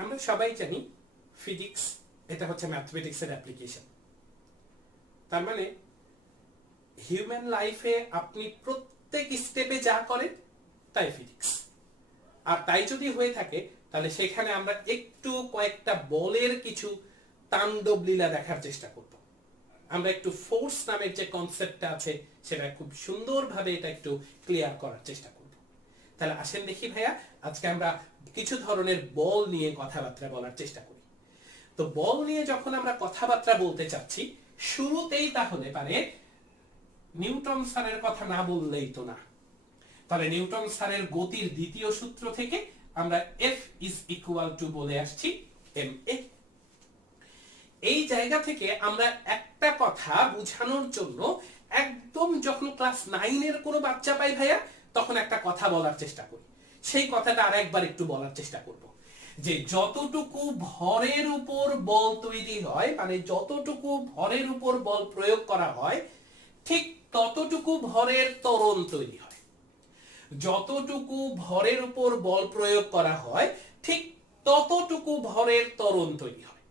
আমরা সবাই জানি ফিজিক্স এটা হচ্ছে ম্যাথমেটিক্সের অ্যাপ্লিকেশন। তার মানে হিউম্যান লাইফে আপনি প্রত্যেক স্টেপে যা করেন তাই ফিজিক্স। আর তাই যদি হয়ে থাকে তাহলে সেখানে আমরা একটু কয়েকটা বলের কিছু তাণ্ডব লীলা দেখার চেষ্টা করব। আমরা একটু ফোর্স নামের যে কনসেপ্টটা আছে সেটা খুব সুন্দরভাবে এটা একটু ক্লিয়ার করার চেষ্টা করব। তাহলে আসেন দেখি ভাইয়া, আজকে আমরা কিছু ধরনের বল নিয়ে কথাবার্তা বলার চেষ্টা করি। তো বল নিয়ে যখন আমরা কথাবার্তা বলতে চাচ্ছি, শুরুতেই তাহলে পারে নিউটন স্যারের কথা না বললেই তো না। তাহলে নিউটন স্যারের গতির দ্বিতীয় সূত্র থেকে আমরা F ইজ ইকুয়াল টু বলে আসছি ma। এই জায়গা থেকে আমরা একটা কথা বোঝানোর জন্য একদম যখন ক্লাস 9 এর কোনো বাচ্চা পাই ভাইয়া, তখন একটা কথা বলার চেষ্টা করি। সেই কথাটা আরেকবার একটু বলার চেষ্টা করব যে যতটুকু ভরের উপর বল তৈরি হয়, মানে যতটুকু ভরের উপর বল প্রয়োগ করা হয়, ঠিক ততটুকু ভরের ত্বরণ তৈরি হয়। যতটুকু ভরের উপর বল প্রয়োগ করা হয়, ঠিক ততটুকু ভরের ত্বরণ তৈরি হয়।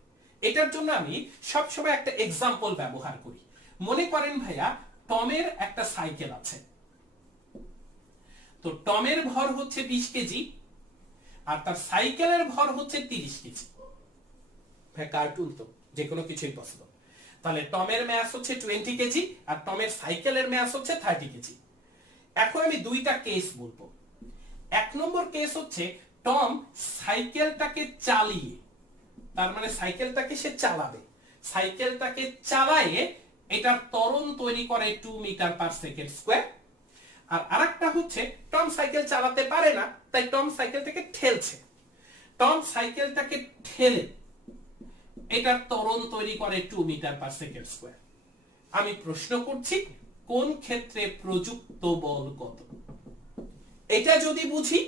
এটার জন্য আমি সবসময় একটা এক্সাম্পল ব্যবহার করি। মনে করেন ভাইয়া, টমের একটা সাইকেল আছে। তো টমের ভর হচ্ছে 20 কেজি আর তার সাইকেলের ভর হচ্ছে 30 কেজি। ভাই কার্টুন তো, যে কোনো কিছুই পসিবল। তাহলে টমের ম্যাস হচ্ছে 20 কেজি আর টমের সাইকেলের ম্যাস হচ্ছে 30 কেজি। এখন আমি দুইটা কেস বলবো। এক নম্বর কেস হচ্ছে টম সাইকেলটাকে চালিয়ে, তার মানে সাইকেলটাকে সে চালাবে, সাইকেলটাকে চালায়ে এটার ত্বরণ তৈরি করে 2 মিটার পার সেকেন্ড স্কয়ার। আর আরেকটা হচ্ছে টম সাইকেল চালাতে পারে না, তাই টম সাইকেলটাকে ঠেলছে। টম সাইকেলটাকে ঠেলে এটার ত্বরণ তৈরি করে 2 মিটার পার সেকেন্ড স্কয়ার। আমি প্রশ্ন করছি, কোন ক্ষেত্রে প্রযুক্ত বল কত? এটা যদি বুঝি,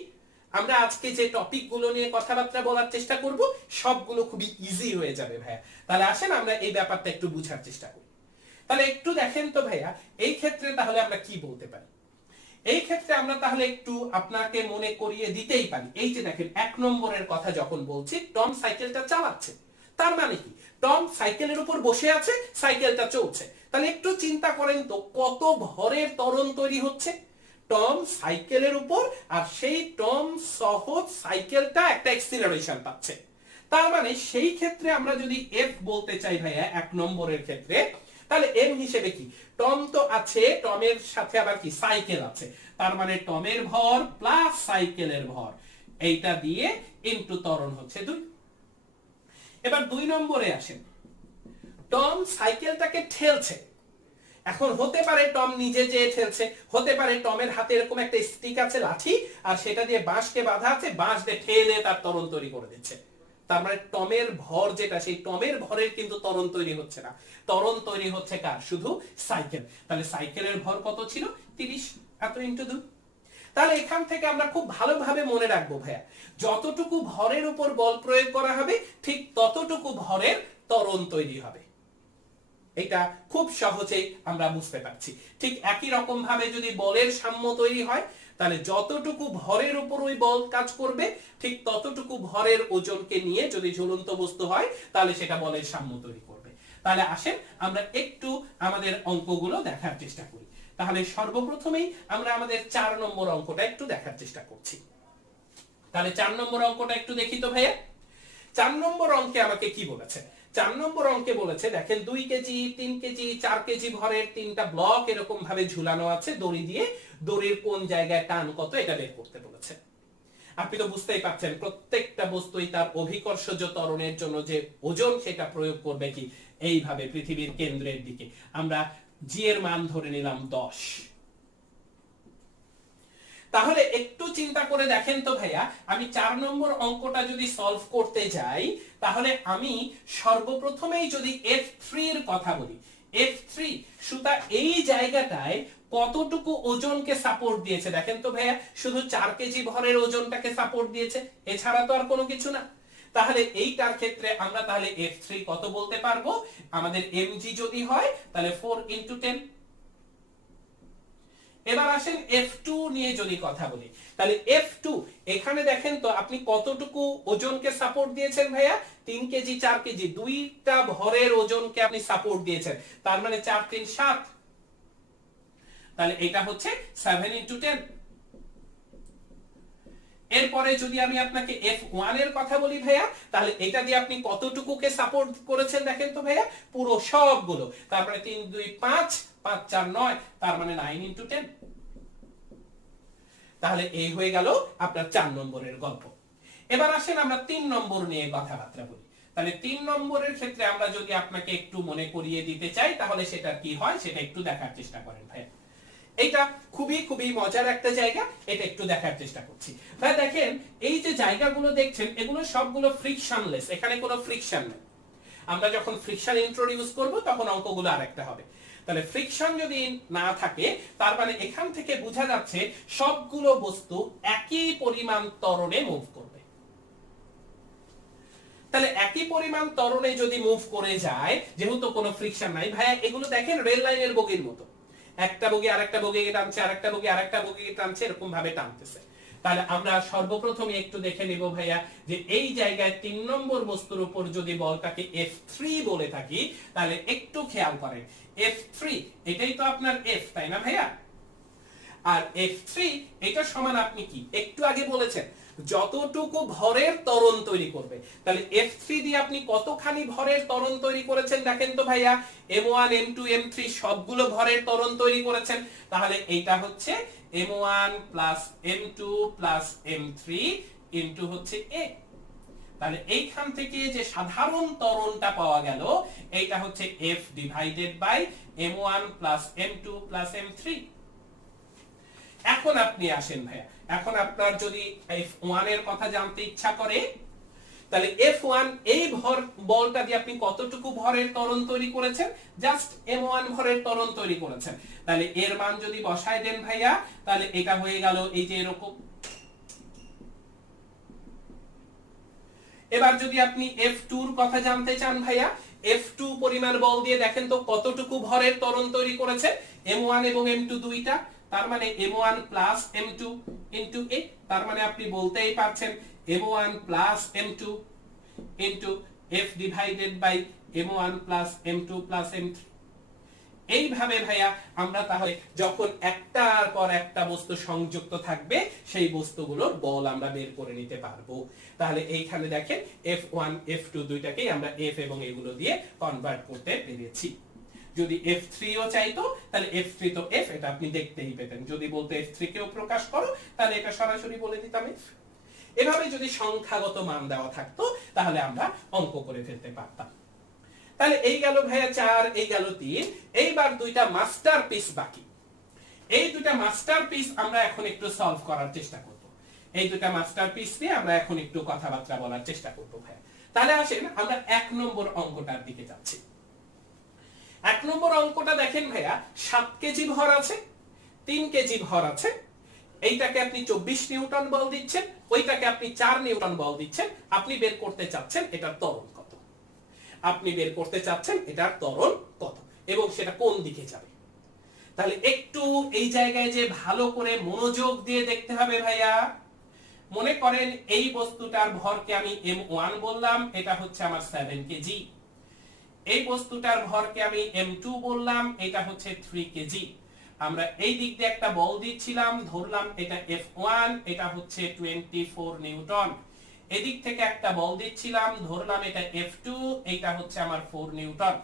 আমরা আজকে যে টপিকগুলো নিয়ে কথাবার্তা বলার চেষ্টা করব সবগুলো খুবই ইজি হয়ে যাবে ভাইয়া। তাহলে আসেন আমরা এই ব্যাপারটা একটু বুঝার চেষ্টা করি। তাহলে একটু দেখেন তো ভাইয়া, এই ক্ষেত্রে তাহলে আমরা কি বলতে পারি? এই ক্ষেত্রে আমরা তাহলে একটু আপনাকে মনে করিয়ে দিতেই পারি। এই যে দেখেন, 1 নম্বরের কথা যখন বলছি, টম সাইকেলটা চালাচ্ছে, তার মানে কি টম সাইকেলের উপর বসে আছে, সাইকেলটা চলছে। তাহলে একটু চিন্তা করেন তো কত ভরের ত্বরণ তৈরি হচ্ছে টম সাইকেলের উপর, আর সেই টম সহজ সাইকেলটা একটা এক্সিলারেশন পাচ্ছে। তার মানে সেই ক্ষেত্রে আমরা যদি F বলতে চাই ভাইয়া 1 নম্বরের ক্ষেত্রে, তাহলে M হিসেবে কি, টম তো আছে, টমের সাথে আবার কি সাইকেল আছে, তার মানে টমের ভর প্লাস সাইকেলের ভর, এইটা দিয়ে ইনটু ত্বরণ হচ্ছে 2। এবার 2 নম্বরে আসেন, টম সাইকেলটাকে ঠেলছে। এখন হতে পারে টম নিজে যেয়ে ঠেলছে, হতে পারে টমের হাতে এরকম একটা স্টিক আছে, লাঠি, আর সেটা দিয়ে বাঁশকে বাঁধা আছে, বাঁশ দিয়ে ঠেলে তার ত্বরণ তৈরি করে দিচ্ছে। তার মানে টমের ভর যেটা, সেই টমের ভরের কিন্তু ত্বরণ তৈরি হচ্ছে না, ত্বরণ তৈরি হচ্ছে কার? শুধু সাইকেল। তাহলে সাইকেলের ভর কত ছিল? 30, এত ইনটু 2। তাহলে এখান থেকে আমরা খুব ভালোভাবে মনে রাখবো ভাইয়া, যতটুকু ভরের উপর বল প্রয়োগ করা হবে ঠিক ততটুকু ভরের ত্বরণ তৈরি হবে। এটা খুব সহজেই আমরা বুঝতে পারছি। ঠিক একই রকম ভাবে যদি বলের সাম্য তৈরি হয়, তাহলে যতটুকু ভরের উপর ওই বল কাজ করবে ঠিক ততটুকু ভরের ওজনকে নিয়ে যদি ঝুলন্ত বস্তু হয়, তাহলে সেটা বলের সাম্য তৈরি করবে। তাহলে আসেন আমরা একটু আমাদের অঙ্কগুলো দেখার চেষ্টা করি। তাহলে সর্বপ্রথমেই আমরা আমাদের 4 নম্বর অঙ্কটা একটু দেখার চেষ্টা করছি। তাহলে 4 নম্বর অঙ্কটা একটু দেখি তো ভাইয়া। 4 নম্বর অঙ্কে আমাকে কি বলেছে? 4 নম্বর অঙ্কে বলেছে, দেখেন 2 কেজি, 3 কেজি, 4 কেজি ভরের 3টা ব্লক এরকম ভাবে ঝুলানো আছে দড়ি দিয়ে। দড়ির কোন জায়গায় টান কত এটা বের করতে বলেছে। আপনি তো বুঝতেই পারছেন, প্রত্যেকটা বস্তুই তার অভিকর্ষজ ত্বরণের জন্য যে ওজন সেটা প্রয়োগ করবে কি এইভাবে পৃথিবীর কেন্দ্রের দিকে। আমরা জি এর মান ধরে নিলাম 10। তাহলে একটু চিন্তা করে দেখেন তো ভাইয়া, আমি 4 নম্বর অঙ্কটা যদি সলভ করতে যাই, তাহলে আমি সর্বপ্রথমেই যদি F3 এর কথা বলি, F3 সুতা এই জায়গাটায় কতটুকু ওজনকে সাপোর্ট দিয়েছে দেখেন তো ভাইয়া। শুধু 4 কেজি ভরের ওজনটাকে সাপোর্ট দিয়েছে, এছাড়া তো আর কোনো কিছু না। তাহলে এইটার ক্ষেত্রে আমরা তাহলে F3 কত বলতে পারবো? আমাদের mg যদি হয় তাহলে 4 × 10। এবার আসেন F2 নিয়ে যদি কথা বলি, তাহলে F2 এখানে দেখেন তো আপনি কতটুকু ওজনকে সাপোর্ট দিয়েছেন ভাইয়া? 3 কেজি 4 কেজি দুইটা ভরের ওজনকে আপনি সাপোর্ট দিয়েছেন, তার মানে 4 3 7, তাহলে এটা হচ্ছে 7 × 10। এরপরে যদি আমি আপনাকে F1 এর কথা বলি ভাইয়া, তাহলে এটা দিয়ে আপনি কতটুকুকে সাপোর্ট করেছেন দেখেন তো ভাইয়া? পুরো সবগুলো, তারপরে 3 2 5 5 4 9, তার মানে 9 × 10। তাহলে এই হয়ে গেল আপনার 4 নম্বরের গল্প। এবার আসেন আমরা 3 নম্বর নিয়ে কথাবার্তা বলি। তাহলে 3 নম্বরের ক্ষেত্রে আমরা যদি আপনাকে একটু মনে করিয়ে দিতে চাই, তাহলে সেটা কি হয় সেটা একটু দেখার চেষ্টা করেন ভাইয়া। এটা খুবই খুবই মজার একটা জায়গা, এটা একটু দেখার চেষ্টা করছি ভাই। দেখেন এই যে জায়গাগুলো দেখছেন এগুলো সবগুলো ফ্রিকশনলেস, এখানে কোনো ফ্রিকশন নেই। আমরা যখন ফ্রিকশন ইন্ট্রোডিউস করব তখন অঙ্কগুলো আরেকটা হবে। তাহলে ফ্রিকশন যদি না থাকে, তার মানে এখান থেকে বোঝা যাচ্ছে সবগুলো বস্তু একই পরিমাণ ত্বরণে মুভ করবে। তাহলে একই পরিমাণ ত্বরণে যদি মুভ করে যায়, যেহেতু কোনো ফ্রিকশন নাই ভাইয়া, এগুলো দেখেন রেল লাইনের বগির মতো, একটা বগি আরেকটা বগিকে টানছে, আরেকটা বগি আরেকটা বগিকে টানছে, এরকম ভাবে টানতেছে। তাহলে আমরা সর্বপ্রথমে একটু দেখে নিব ভাইয়া যে এই জায়গায় 3 নম্বর বস্তুর উপর যদি বলটাকে F3 বলে থাকি, তাহলে একটু খেয়াল করেন F3 এটাই তো আপনার F, তাই না ভাইয়া? আর F3 এটা সমান আপনি কি একটু আগে বলেছেন যতটুকু ভরের ত্বরণ তৈরি করবে। তাহলে F3 দিয়ে আপনি কতখানি ভরের ত্বরণ তৈরি করেছেন দেখেন তো ভাইয়া? M1 M2 M3 সবগুলো ভরের ত্বরণ তৈরি করেছেন। তাহলে এইটা হচ্ছে M1 M2 M3 ইনটু হচ্ছে A। তাহলে এইখান থেকে যে সাধারণ ত্বরণটা পাওয়া গেল, এইটা হচ্ছে F divided by M1 M2 M3। এখন আপনি আসেন ভাইয়া, এখন আপনার যদি F1 এর কথা জানতে ইচ্ছা করে, তাহলে F1 এই বলটা দিয়ে আপনি কতটুকু ভরের ত্বরণ তৈরি করেছেন? জাস্ট M1 ভরের ত্বরণ তৈরি করেছেন। তাহলে এর মান যদি বসায় দেন ভাইয়া, তাহলে এটা হয়ে গেল এই যে এরকম। এবার যদি আপনি F2 এর কথা জানতে চান ভাইয়া, F2 পরিমাণ বল দিয়ে দেখেন তো কতটুকু ভরের ত্বরণ তৈরি করেছে? M1 এবং M2 দুইটা, তার মানে M1 M2 ইনটু A। তার মানে আপনি বলতেই পারছেন M1 M2 into F divided by M1 M2 M3। এইভাবে ভাইয়া আমরা তাহলে যখন একটার পর একটা বস্তু সংযুক্ত থাকবে, সেই বস্তুগুলোর বল আমরা বের করে নিতে পারবো। তাহলে এইখানে দেখেন F1 F2 দুইটাকেই আমরা F এবং এগুলো দিয়ে কনভার্ট করতে পেরেছি। যদি F3 ও চাইতো, তাহলে F3 তো F, এটা আপনি দেখতেই পেতেন। যদি বলতো F3 কেও প্রকাশ করো, তাহলে এটা সরাসরি বলে দিতাম F। এভাবে যদি সংখ্যাগত মান দেওয়া থাকতো, তাহলে আমরা অঙ্ক করে ফেলতে পারতাম। তাহলে এই গেল ভাইয়া 4, এই গেল 3। এইবার দুইটা মাস্টারপিস বাকি। এই দুইটা মাস্টারপিস আমরা এখন একটু সলভ করার চেষ্টা করব। এই দুইটা মাস্টারপিস নিয়ে আমরা এখন একটু কথাবার্তা বলার চেষ্টা করব ভাইয়া। তাহলে আসেন আমরা 1 নম্বর অঙ্কটার দিকে যাচ্ছি। 1 নম্বর অঙ্কটা দেখেন ভাইয়া, 7 কেজি ভর আছে, 3 কেজি ভর আছে। এইটাকে আপনি 24 নিউটন বল দিচ্ছেন, ওইটাকে আপনি 4 নিউটন বল দিচ্ছেন। আপনি বের করতে চাচ্ছেন এটার ত্বরণ কত, আপনি বের করতে চাচ্ছেন এটার ত্বরণ কত এবং সেটা কোন দিকে যাবে। তাহলে একটু এই জায়গায় যে ভালো করে মনোযোগ দিয়ে দেখতে হবে ভাইয়া। মনে করেন এই বস্তুটার ভরকে আমি M1 বললাম, এটা হচ্ছে আমার 7 কেজি। এই বস্তুটার ভরকে আমি M2 বললাম, এটা হচ্ছে 3 কেজি। আমরা এই দিক দিয়ে একটা বল দিচ্ছিলাম, ধরলাম এটা F1, এটা হচ্ছে 24 নিউটন। এদিক থেকে একটা বল দিচ্ছিলাম, ধরলাম এটা F2, এটা হচ্ছে আমার 4 নিউটন।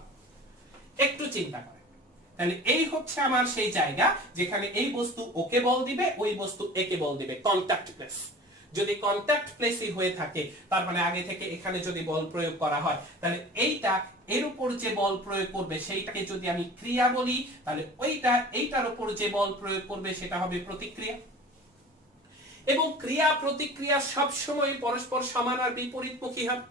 একটু চিন্তা করেন, তাহলে এই হচ্ছে আমার সেই জায়গা যেখানে এই বস্তু ওকে বল দিবে, ওই বস্তু একে বল দিবে, কন্টাক্ট প্লেস। যদি কন্টাক্ট প্লেসই হয়ে থাকে, তার মানে আগে থেকে এখানে যদি বল প্রয়োগ করা হয়, তাহলে এইটা এর উপর যে বল প্রয়োগ করবে সেইটাকে যদি আমি ক্রিয়া বলি, তাহলে ওইটা এইটার উপর যে বল প্রয়োগ করবে সেটা হবে প্রতিক্রিয়া। এবং ক্রিয়া প্রতিক্রিয়া সব সময় পরস্পর সমান আর বিপরীতমুখী হবে।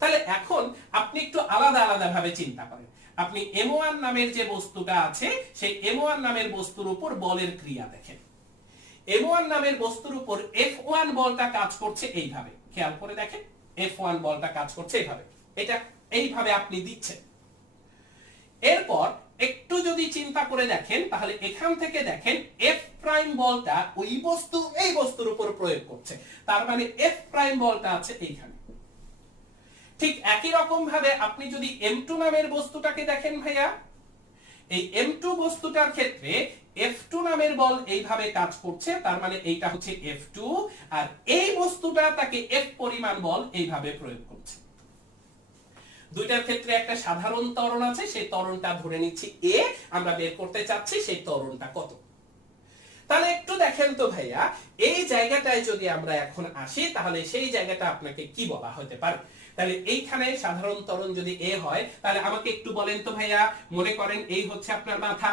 তাহলে এখন আপনি একটু আলাদা আলাদা ভাবে চিন্তা করেন। আপনি M1 নামের যে বস্তুটা আছে, সেই M1 নামের বস্তুর উপর বলের ক্রিয়া দেখেন। M1 নামের বস্তুর উপর F1 বলটা কাজ করছে এইভাবে, খেয়াল করে দেখেন F1 বলটা কাজ করছে এইভাবে, এটা এইভাবে আপনি দিচ্ছেন। এরপর একটু যদি চিন্তা করে দেখেন তাহলে এখান থেকে দেখেন এফ প্রাইম বলটা ওই বস্তু এই বস্তুর উপর প্রয়োগ করছে, তার মানে এফ প্রাইম বলটা আছে এইখানে। ঠিক একই রকম ভাবে আপনি যদি M2 নামের বস্তুটাকে দেখেন ভাইয়া, এই M2 বস্তুটার ক্ষেত্রে F2 নামের বল এইভাবে কাজ করছে, তার মানে এইটা হচ্ছে F2, আর এই বস্তুটা তাকে F পরিমাণ বল এইভাবে প্রয়োগ করছে। দুইটার ক্ষেত্রে একটা সাধারণ ত্বরণ আছে, সেই ত্বরণটা ধরে নিচ্ছি A, আমরা বের করতে চাচ্ছি সেই ত্বরণটা কত। তাহলে একটু দেখেন তো ভাইয়া, এই জায়গাটায় যদি আমরা এখন আসি তাহলে সেই জায়গাটা আপনাকে কি বলা হতে পারে। তাহলে এইখানে সাধারণ ত্বরণ যদি A হয়, তাহলে আমাকে একটু বলেন তো ভাইয়া, মনে করেন এই হচ্ছে আপনার মাথা,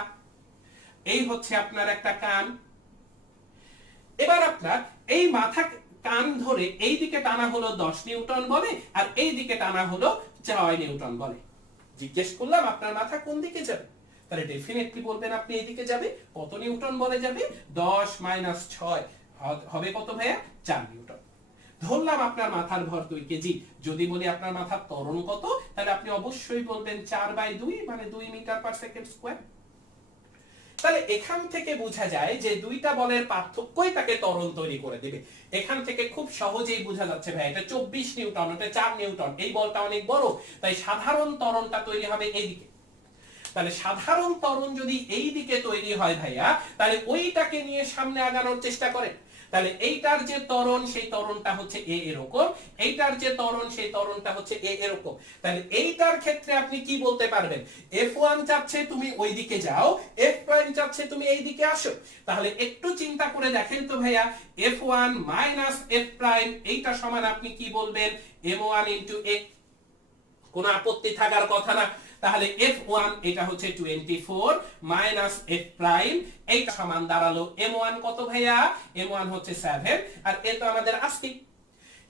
এই হচ্ছে আপনার একটা কান। এবার আপনার এই মাথা কান ধরে এই দিকে টানা হলো 10 নিউটন বলে, আর এই দিকে টানা হলো 6 নিউটন বলে। জিজ্ঞেস করলাম আপনার মাথা কোন দিকে যাবে, তাহলে ডেফিনেটলি বলবেন আপনি এই দিকে যাবে। কত নিউটন বলে যাবে? 10 - 6 হবে কত ভাইয়া? 4 নিউটন। ধরলাম আপনার মাথার ভর 2 কেজি। যদি বলি আপনার মাথার ত্বরণ কত, তাহলে আপনি অবশ্যই বলবেন 4/2 মানে 2 মিটার পার সেকেন্ড স্কয়ার। তাহলে এখান থেকে বোঝা যায় যে দুইটা বলের পার্থক্যই তাকে ত্বরণ তৈরি করে দিবে। এখান থেকে খুব সহজেই বোঝা যাচ্ছে ভাই এটা 24 নিউটন, এটা 4 নিউটন, এই বলটা অনেক বড়, তাই সাধারণ ত্বরণটা তৈরি হবে এইদিকে। তাহলে সাধারণ ত্বরণ যদি এই দিকে তৈরি হয় ভাইয়া, তাহলে ওইটাকে নিয়ে সামনে আগানোর চেষ্টা করেন। তাহলে এইটার যে ত্বরণ সেই ত্বরণটা হচ্ছে A এরকম, এইটার যে ত্বরণ সেই ত্বরণটা হচ্ছে A এরকম। তাহলে এইটার ক্ষেত্রে আপনি কি বলতে পারবেন? F1 চাচ্ছে তুমি ওই দিকে যাও, F প্রাইম চাচ্ছে তুমি এই দিকে আসো। তাহলে একটু চিন্তা করে দেখেন তো ভাইয়া, F1 - F প্রাইম এইটা সমান আপনি কি বলবেন? M1 * A। কোনো আপত্তি থাকার কথা না। তাহলে F1 এটা হচ্ছে 24 - F প্রাইম, এইটা সমান দাঁড়ালো M1 কত ভাইয়া? M1 হচ্ছে 7, আর এ তো আমাদের আস্তিক।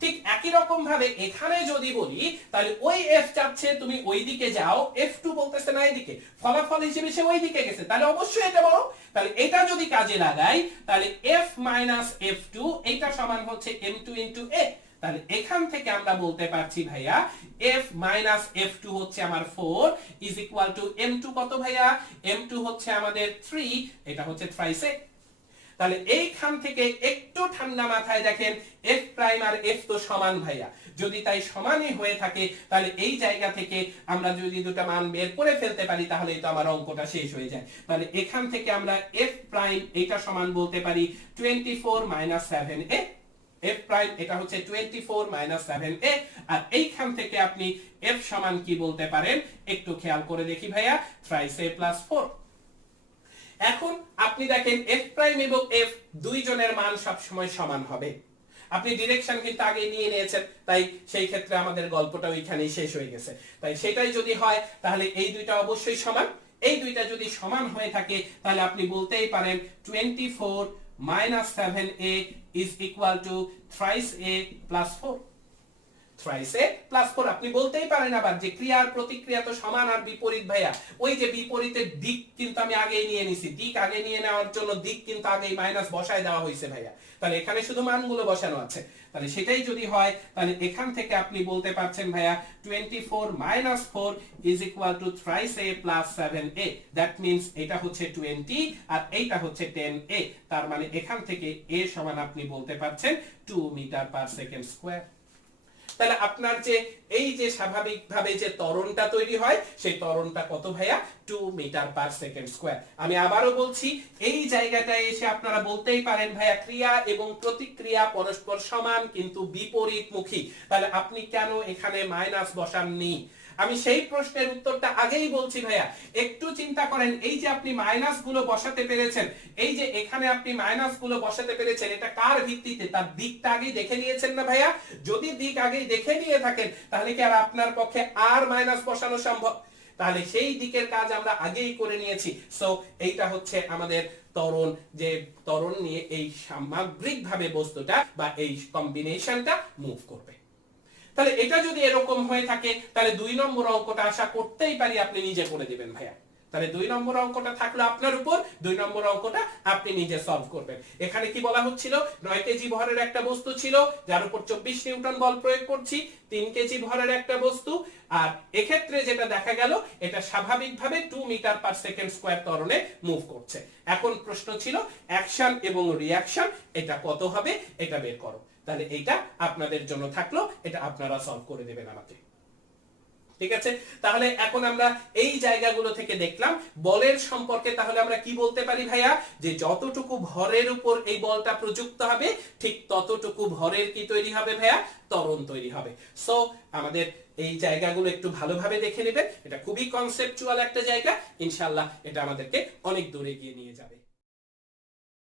ঠিক একই রকম ভাবে এখানে যদি বলি, তাহলে ওই F চাচ্ছে তুমি ওই দিকে যাও, F2 বলতেছে না এইদিকে, ফলাফল হিসেবে সে ওই দিকে গেছে, তাহলে অবশ্যই এটা বড়। তাহলে এটা যদি কাজে লাগাই, তাহলে F - F2 এইটা সমান হচ্ছে M2 * A। তাহলে এখান থেকে আমরা বলতে পারছি ভাইয়া F - F2 হচ্ছে আমার 4 = M2 কত ভাইয়া? M2 হচ্ছে আমাদের 3, এটা হচ্ছে thrice A। তাহলে এইখান থেকে একটু ঠান্ডা মাথায় দেখেন F প্রাইম আর F তো সমান ভাইয়া, যদি তাই সমানই হয়ে থাকে তাহলে এই জায়গা থেকে আমরা যদি দুটো মান বের করে ফেলতে পারি তাহলে তো আমার অঙ্কটা শেষ হয়ে যায়। তাহলে এখান থেকে আমরা F প্রাইম এইটা সমান বলতে পারি 24 - 7A। F প্রাইম এটা হচ্ছে 24 - 7A, আর এইখান থেকে আপনি F সমান কি বলতে পারেন একটু খেয়াল করে দেখি ভাইয়া, thrice A + 4। এখন আপনি দেখেন F প্রাইম এবং F দুইজনের মান সব সময় সমান হবে। আপনি ডিরেকশন কিন্তু আগে নিয়ে নিয়েছেন, তাই সেই ক্ষেত্রে আমাদের গল্পটা ওইখানেই শেষ হয়ে গেছে। তাই সেটাই যদি হয় তাহলে এই দুইটা অবশ্যই সমান। এই দুইটা যদি সমান হয়ে থাকে তাহলে আপনি বলতেই পারেন 24 - 7A = thrice A + 4। thrice A + 4 আপনি বলতেই পারেন আবার যে ক্রিয়ার প্রতিক্রিয়া তো সমান আর বিপরীত ভাইয়া, ওই যে বিপরীতের দিক কিন্তু আমি আগেই নিয়ে নিছি, দিক আগে নিয়ে নেওয়ার জন্য দিক কিন্তু আগেই মাইনাস বসায় দেওয়া হয়েছে ভাইয়া। তাহলে এখানে শুধু মানগুলো বসানো আছে। তাহলে সেটাই যদি হয় তাহলে এখান থেকে আপনি বলতে পারছেন ভাইয়া 24 - 4 = thrice A + 7A। That means এটা হচ্ছে 20 আর এইটা হচ্ছে 10A। তার মানে এখান থেকে A সমান আপনি বলতে পারছেন 2 মিটার পার সেকেন্ড স্কয়ার। তাহলে আপনার যে এই যে স্বাভাবিকভাবে যে ত্বরণটা তৈরি হয় সেই ত্বরণটা কত ভাইয়া? 2 মিটার পার সেকেন্ড স্কয়ার। আমি আবারও বলছি, এই জায়গাটায় এসে আপনারা বলতেই পারেন ভাইয়া ক্রিয়া এবং প্রতিক্রিয়া পরস্পর সমান কিন্তু বিপরীতমুখী, তাহলে আপনি কেন এখানে মাইনাস বসাননি? আমি সেই প্রশ্নের উত্তরটা আগেই বলছি ভাইয়া। একটু চিন্তা করেন, এই যে আপনি মাইনাস গুলো বসাতে পেরেছেন, এই যে এখানে আপনি মাইনাস গুলো বসাতে পেরেছেন, এটা কার ভিত্তিতে? তার দিকটা আগেই দেখে নিয়েছেন না ভাইয়া? যদি দিক আগেই দেখে নিয়ে থাকেন তাহলে কি আর আপনার পক্ষে আর মাইনাস বসানো সম্ভব? তাহলে সেই দিকের কাজ আমরা আগেই করে নিয়েছি। সো এইটা হচ্ছে আমাদের ত্বরণ, যে ত্বরণ নিয়ে এই সামগ্রিকভাবে বস্তুটা বা এই কম্বিনেশনটা মুভ করবে। তাহলে এটা যদি এরকম হয়ে থাকে তাহলে 2 নম্বর অঙ্কটা আশা করতেই পারি আপনি নিজে করে দিবেন ভাইয়া। তাহলে 2 নম্বর অঙ্কটা থাকলো আপনার উপর, 2 নম্বর অঙ্কটা আপনি নিজে সলভ করবেন। এখানে কি বলা হচ্ছিল, 9 কেজি ভরের একটা বস্তু ছিল যার উপর 24 নিউটন বল প্রয়োগ করছি, 3 কেজি ভরের একটা বস্তু। আর এক্ষেত্রে যেটা দেখা গেল, এটা স্বাভাবিকভাবে 2 মিটার পার সেকেন্ড স্কয়ার ত্বরণে মুভ করছে। এখন প্রশ্ন ছিল অ্যাকশন এবং রিঅ্যাকশন, এটা কত হবে এটা বের করো। তাহলে এইটা আপনাদের জন্য থাকলো, এটা আপনারা সলভ করে দেবেন আমাকে। ঠিক আছে, তাহলে এখন আমরা এই জায়গাগুলো থেকে দেখলাম বলের সম্পর্কে। তাহলে আমরা কি বলতে পারি ভাইয়া, যে যতটুকু ভরের উপর এই বলটা প্রযুক্ত হবে ঠিক ততটুকু ভরের কি তৈরি হবে ভাইয়া, ত্বরণ তৈরি হবে। সো আমাদের এই জায়গাগুলো একটু ভালোভাবে দেখে নেবেন, এটা খুবই কনসেপচুয়াল একটা জায়গা, ইনশাআল্লাহ এটা আমাদেরকে অনেক দূরে গিয়ে নিয়ে যাবে।